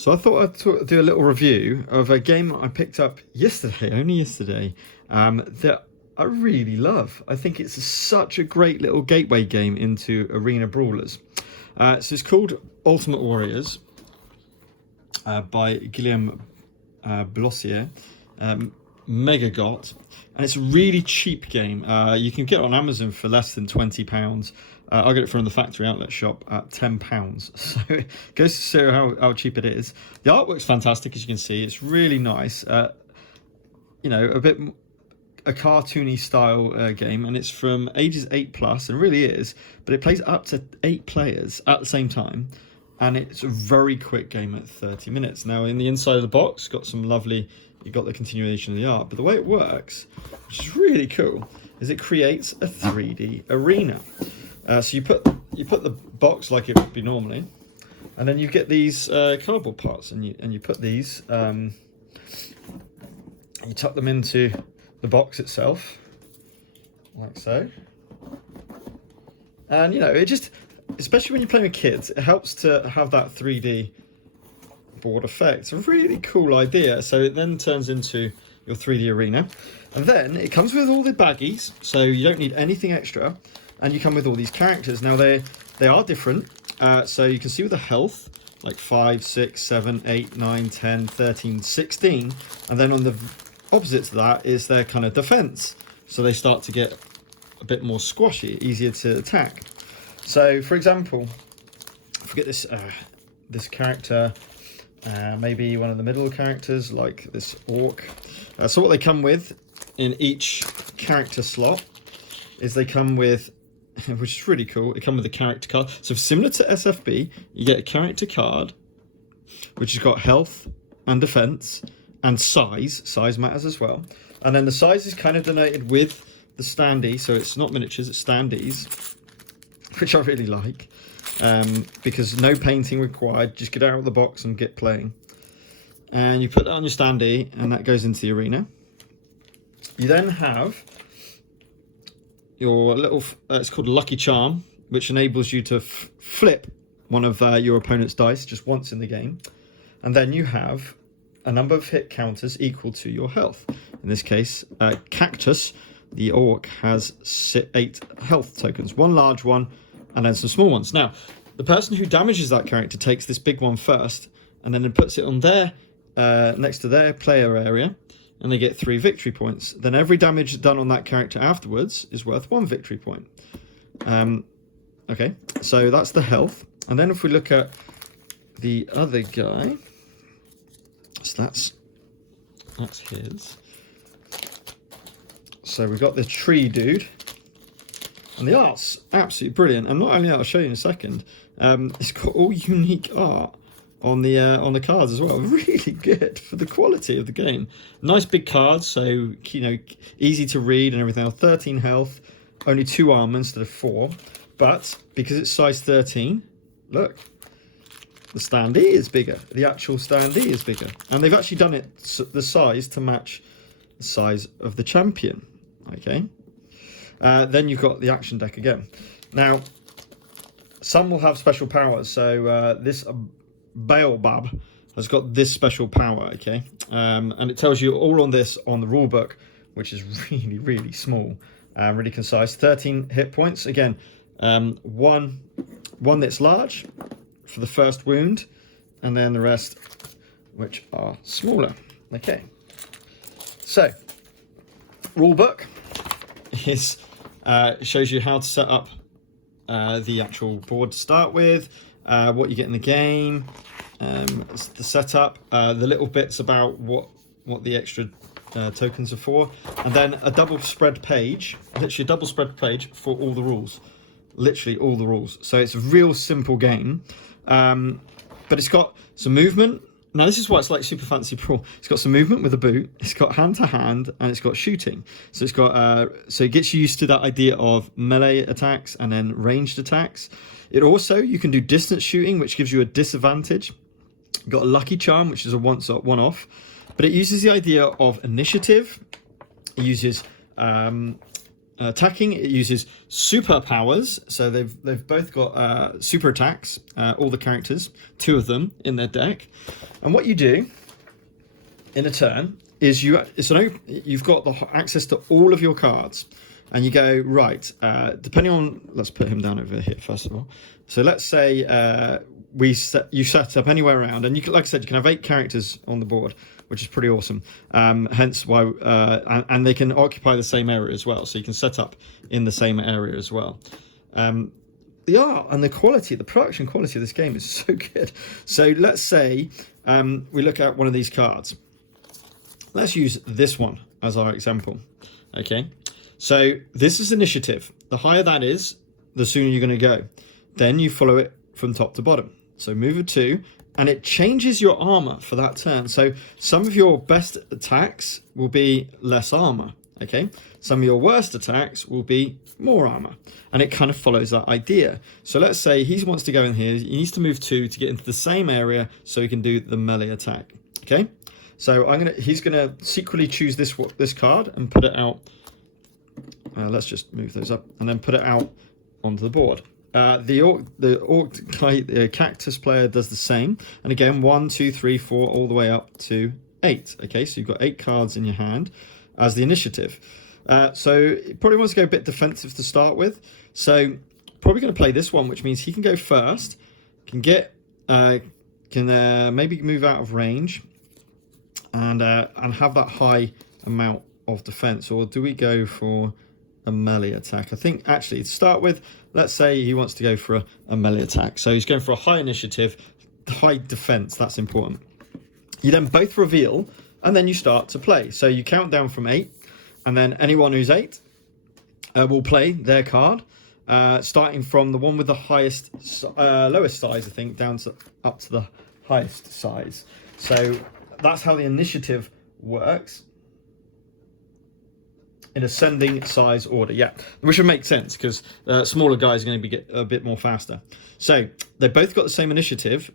So I thought I'd do a little review of a game I picked up yesterday, only yesterday, that I really love. I think it's such a great little gateway game into Arena Brawlers. So it's called Ultimate Warriorz by Guillaume Blossier, Mega Got, and it's a really cheap game. You can get it on Amazon for less than £20. I got it from the factory outlet shop at £10. So it goes to show how cheap it is. The artwork's fantastic, as you can see. It's really nice. You know, a cartoony style game, and it's from ages 8+, and really is, but it plays up to 8 players at the same time, and it's a very quick game at 30 minutes. Now, in the inside of the box, got some lovely, you got the continuation of the art, but the way it works, which is really cool, is it creates a 3D arena. So you put the box like it would be normally, and then you get these cardboard parts, and you put these, you tuck them into the box itself, like so. And you know, it just, especially when you're playing with kids, it helps to have that 3D board effect. It's a really cool idea. So it then turns into your 3D arena, and then it comes with all the baggies, so you don't need anything extra. And you come with all these characters. Now they are different. So you can see with the health, like 5, 6, 7, 8, 9, 10, 13, 16. And then on the opposite to that is their kind of defense. So they start to get a bit more squashy, easier to attack. So for example, if we get this character, maybe one of the middle characters, like this orc. So what they come with in each character slot is they come with, which is really cool, they come with a character card. So similar to SFB, you get a character card, which has got health and defense and size. Size matters as well. And then the size is kind of denoted with the standee, so it's not miniatures, it's standees, which I really like, because no painting required, just get out of the box and get playing. And you put that on your standee, and that goes into the arena. You then have your little, it's called a lucky charm, which enables you to flip one of your opponent's dice just once in the game. And then you have a number of hit counters equal to your health. In this case, Cactus, the orc, has 8 health tokens, 1 large one and then some small ones. Now, the person who damages that character takes this big one first, and then it puts it on their, next to their player area, and they get 3 victory points. Then every damage done on that character afterwards is worth 1 victory point. Okay, so that's the health. And then if we look at the other guy, so that's his. So we've got the tree dude, and the art's absolutely brilliant. And not only that, I'll show you in a second, it's got all unique art on the cards as well. Really good for the quality of the game. Nice big cards, so you know, easy to read and everything else. 13 health, only 2 armor instead of 4. But because it's size 13, look, the standee is bigger. The actual standee is bigger, and they've actually done it the size to match the size of the champion. Okay. Then you've got the action deck again. Now, some will have special powers. So this Baobab has got this special power, okay, and it tells you all on this on the rule book, which is really, really small, really concise. 13 hit points again, one that's large for the first wound, and then the rest which are smaller. Okay, so rule book is shows you how to set up the actual board to start with, what you get in the game, the setup, the little bits about what the extra tokens are for, and then a double spread page, literally a double spread page for all the rules, literally all the rules. So it's a real simple game, but it's got some movement. Now this is why it's like Super Fantasy Brawl. It's got some movement with a boot, it's got hand to hand, and it's got shooting. So it's got so it gets you used to that idea of melee attacks and then ranged attacks. It also, you can do distance shooting, which gives you a disadvantage. You've got a lucky charm, which is a one-off, but it uses the idea of initiative. It uses attacking, it uses superpowers. So they've both got super attacks, all the characters, 2 of them in their deck. And what you do in a turn is you've got the access to all of your cards, and you go right. Depending on, let's put him down over here first of all. So let's say you set up anywhere around, and you can, like I said, you can have 8 characters on the board, which is pretty awesome. Hence why, and they can occupy the same area as well. So you can set up in the same area as well. The art and the quality, the production quality of this game is so good. So let's say we look at one of these cards. Let's use this one as our example. Okay, so this is initiative. The higher that is, the sooner you're going to go. Then you follow it from top to bottom. So move a 2, and it changes your armor for that turn. So some of your best attacks will be less armor. Okay, some of your worst attacks will be more armor, and it kind of follows that idea. So let's say he wants to go in here. He needs to move 2 to get into the same area so he can do the melee attack. Okay, so he's gonna secretly choose this card and put it out. Let's just move those up and then put it out onto the board. The cactus player does the same, and again 1, 2, 3, 4, all the way up to 8. Okay, so you've got 8 cards in your hand as the initiative. So he probably wants to go a bit defensive to start with. So probably going to play this one, which means he can go first, can maybe move out of range, and have that high amount of defense. Or do we go for a melee attack? I think actually to start with, let's say he wants to go for a melee attack. So he's going for a high initiative, high defense. That's important. You then both reveal, and then you start to play. So you count down from 8, and then anyone who's 8 will play their card, starting from the one with the lowest size, I think, up to the highest size. So that's how the initiative works. In ascending size order, yeah, which would make sense because smaller guys are going to get a bit more faster. So they both got the same initiative,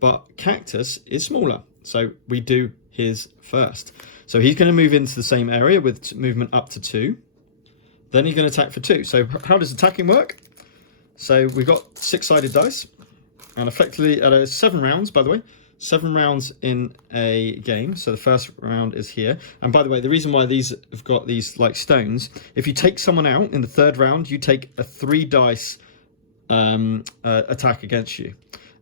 but Cactus is smaller, so we do his first. So he's going to move into the same area with movement up to 2. Then he's going to attack for 2. So how does attacking work? So we've got 6-sided dice, and effectively at 7 rounds, by the way. 7 rounds in a game, so the first round is here. And by the way, the reason why these have got these like stones, if you take someone out in the 3rd round, you take a 3 dice attack against you.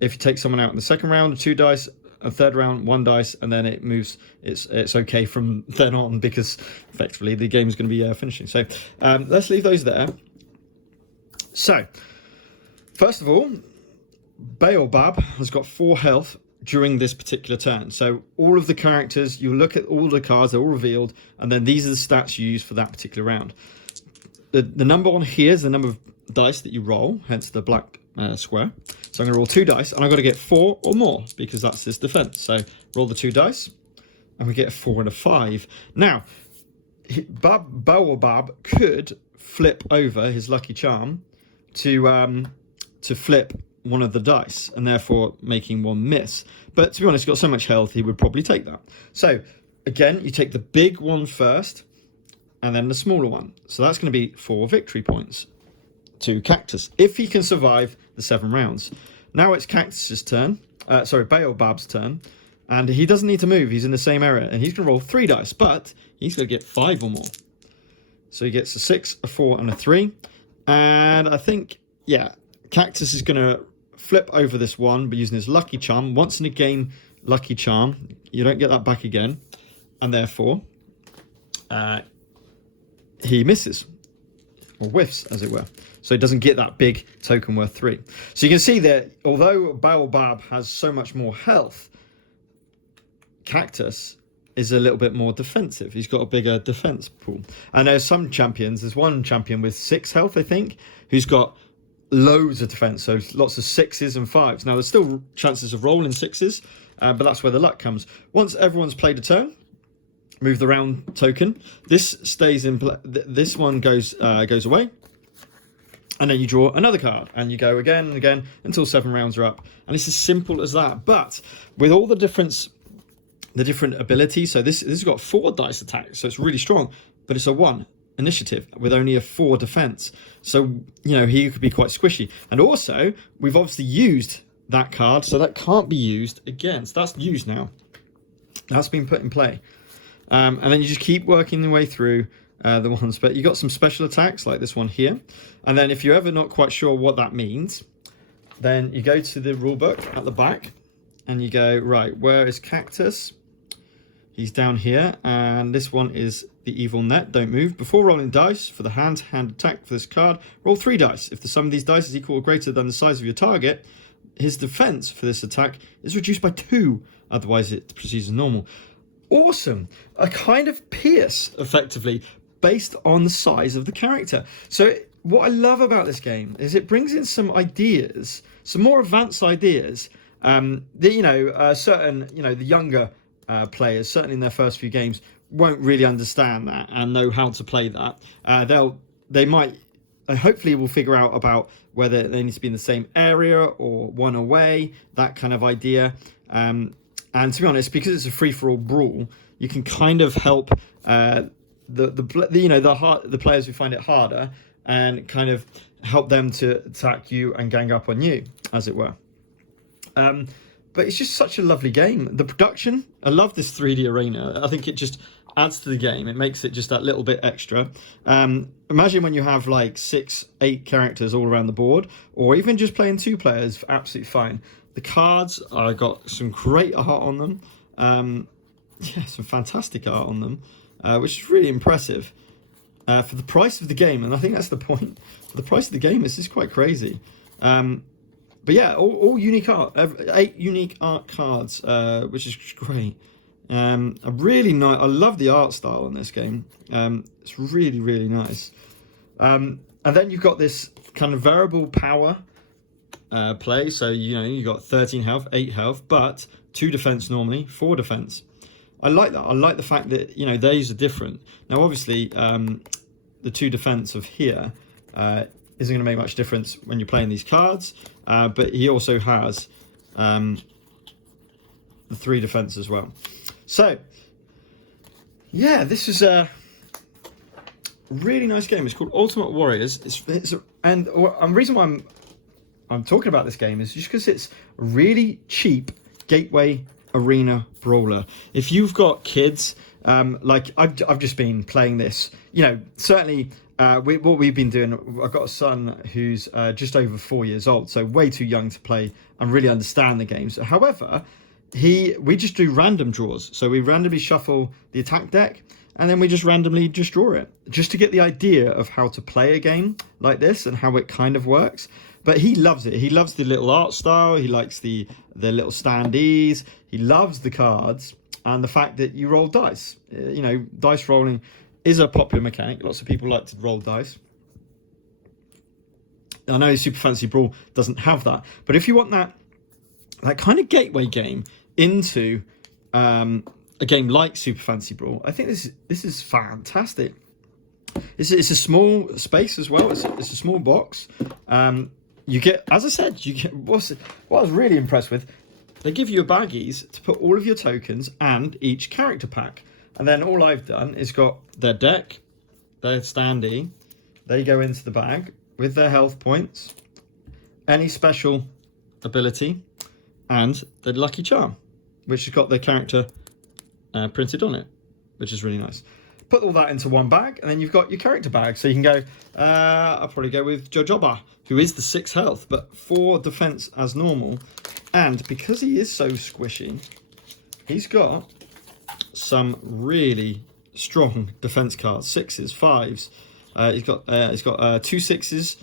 If you take someone out in the 2nd round, 2 dice, a 3rd round, 1 dice, and then it moves. It's okay from then on because effectively the game is going to be finishing. So let's leave those there. So first of all, Baobab has got 4 health during this particular turn. So all of the characters, you look at all the cards, they're all revealed, and then these are the stats you use for that particular round. The number on here is the number of dice that you roll, hence the black square. So I'm going to roll 2 dice, and I've got to get 4 or more because that's his defense. So roll the 2 dice, and we get a 4 and a 5. Now, Baobab could flip over his lucky charm to flip one of the dice and therefore making 1 miss, but to be honest, he's got so much health he would probably take that. So again, you take the big one first and then the smaller one, so that's going to be 4 victory points to Cactus if he can survive the 7 rounds. Now it's Cactus's turn, Baobab's turn, and he doesn't need to move. He's in the same area, and he's going to roll 3 dice, but he's going to get 5 or more. So he gets a 6, a 4, and a 3, and I think, yeah, Cactus is going to flip over this one by using his lucky charm. Once in a game lucky charm, you don't get that back again, and therefore he misses or whiffs, as it were, so he doesn't get that big token worth 3. So you can see that although Baobab has so much more health, Cactus is a little bit more defensive. He's got a bigger defense pool, and there's some champions, there's one champion with 6 health, I think, who's got loads of defense, so lots of 6s and 5s. Now there's still chances of rolling 6s, but that's where the luck comes. Once everyone's played a turn, move the round token. This stays in play. This one goes away, and then you draw another card, and you go again and again until 7 rounds are up. And it's as simple as that. But with all the different abilities, so this has got 4 dice attacks, so it's really strong. But it's a 1. initiative with only a 4 defense. So, you know, he could be quite squishy. And also, we've obviously used that card, so that can't be used again. So that's used now. That's been put in play. And then you just keep working your way through the ones. But you got some special attacks like this one here. And then if you're ever not quite sure what that means, then you go to the rulebook at the back and you go, right, where is Cactus? He's down here. And this one is the Evil Net. Don't move. Before rolling dice for the hand-to-hand attack for this card, roll 3 dice. If the sum of these dice is equal or greater than the size of your target, his defense for this attack is reduced by 2. Otherwise, it proceeds as normal. Awesome. A kind of pierce, effectively, based on the size of the character. So what I love about this game is it brings in some ideas, some more advanced ideas that, you know, certain, you know, the younger players, certainly in their first few games, won't really understand that and know how to play that. They might, hopefully will figure out about whether they need to be in the same area or one away, that kind of idea. And to be honest, because it's a free-for-all brawl, you can kind of help the players who find it harder and kind of help them to attack you and gang up on you, as it were. But it's just such a lovely game. The production, I love this 3D arena. I think it just adds to the game. It makes it just that little bit extra. Imagine when you have like 6, 8 characters all around the board, or even just playing 2 players, absolutely fine. The cards, I got some great art on them. Yeah, some fantastic art on them, which is really impressive. For the price of the game, and I think that's the point. For the price of the game, this is quite crazy. But yeah, all unique art, 8 unique art cards, which is great. I love the art style on this game. It's really, really nice. And then you've got this kind of variable power play. So, you know, you got 13 health, 8 health, but 2 defense normally, 4 defense. I like that. I like the fact that, you know, these are different. Now, obviously, the 2 defense of here isn't going to make much difference when you're playing these cards, but he also has the 3 defense as well. So, yeah, this is a really nice game. It's called Ultimate Warriorz. And the reason why I'm talking about this game is just because it's a really cheap gateway arena brawler. If you've got kids, like I've just been playing this, you know, certainly what we've been doing, I've got a son who's just over 4 years old, so way too young to play and really understand the games. However, we just do random draws. So we randomly shuffle the attack deck and then we just randomly just draw it, just to get the idea of how to play a game like this and how it kind of works. But he loves it. He loves the little art style. He likes the little standees. He loves the cards and the fact that you roll dice. You know, dice rolling is a popular mechanic. Lots of people like to roll dice. I know Super Fantasy Brawl doesn't have that. But if you want that kind of gateway game into a game like Super Fantasy Brawl, I think this is fantastic. It's a small space as well. It's a small box. You get, as I said, what I was really impressed with, they give you a baggies to put all of your tokens and each character pack. And then all I've done is got their deck, their standee. They go into the bag with their health points, any special ability, and the lucky charm, which has got their character printed on it, which is really nice. Put all that into one bag, and then you've got your character bag. So you can go, I'll probably go with Jojoba, who is the 6 health, but 4 defense as normal. And because he is so squishy, he's got some really strong defense cards, 6s, 5s. He's got 2 6s,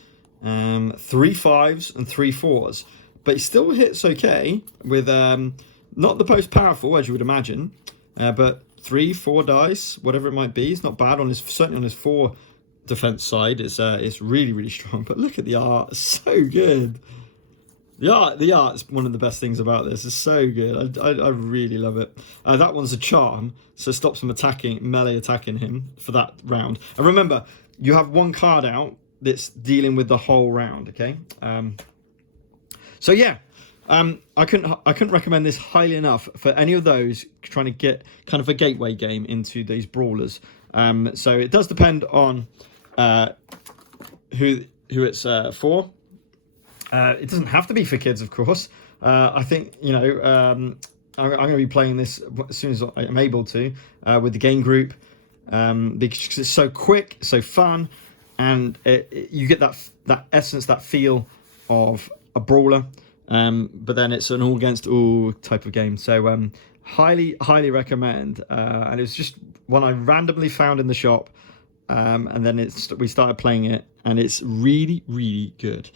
3 5s, and 3 4s. But he still hits okay with not the most powerful, as you would imagine, but 3, 4 dice, whatever it might be. It's not bad certainly on his 4 defense side. It's really, really strong. But look at the art, it's so good. The art is one of the best things about this. It's so good. I really love it. That one's a charm, so it stops him melee attacking him for that round. And remember, you have 1 card out that's dealing with the whole round. Okay. So yeah, I couldn't recommend this highly enough for any of those trying to get kind of a gateway game into these brawlers. So it does depend on who it's for. It doesn't have to be for kids, of course. I think, you know, I'm going to be playing this as soon as I'm able to with the game group, because it's so quick, so fun, and you get that essence, that feel of a brawler. But then it's an all against all type of game. So highly recommend. And it was just one I randomly found in the shop, and then we started playing it, and it's really good.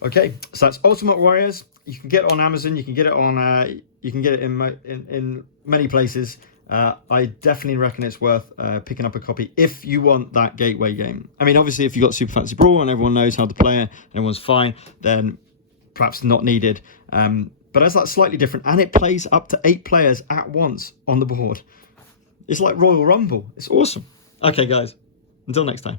Okay, so that's Ultimate Warriorz. You can get it on Amazon. You can get it on. You can get it in many places. I definitely reckon it's worth picking up a copy if you want that gateway game. I mean, obviously, if you've got Super Fantasy Brawl and everyone knows how to play it, and everyone's fine, then perhaps not needed. But as that's slightly different, and it plays up to 8 players at once on the board. It's like Royal Rumble. It's awesome. Okay, guys. Until next time.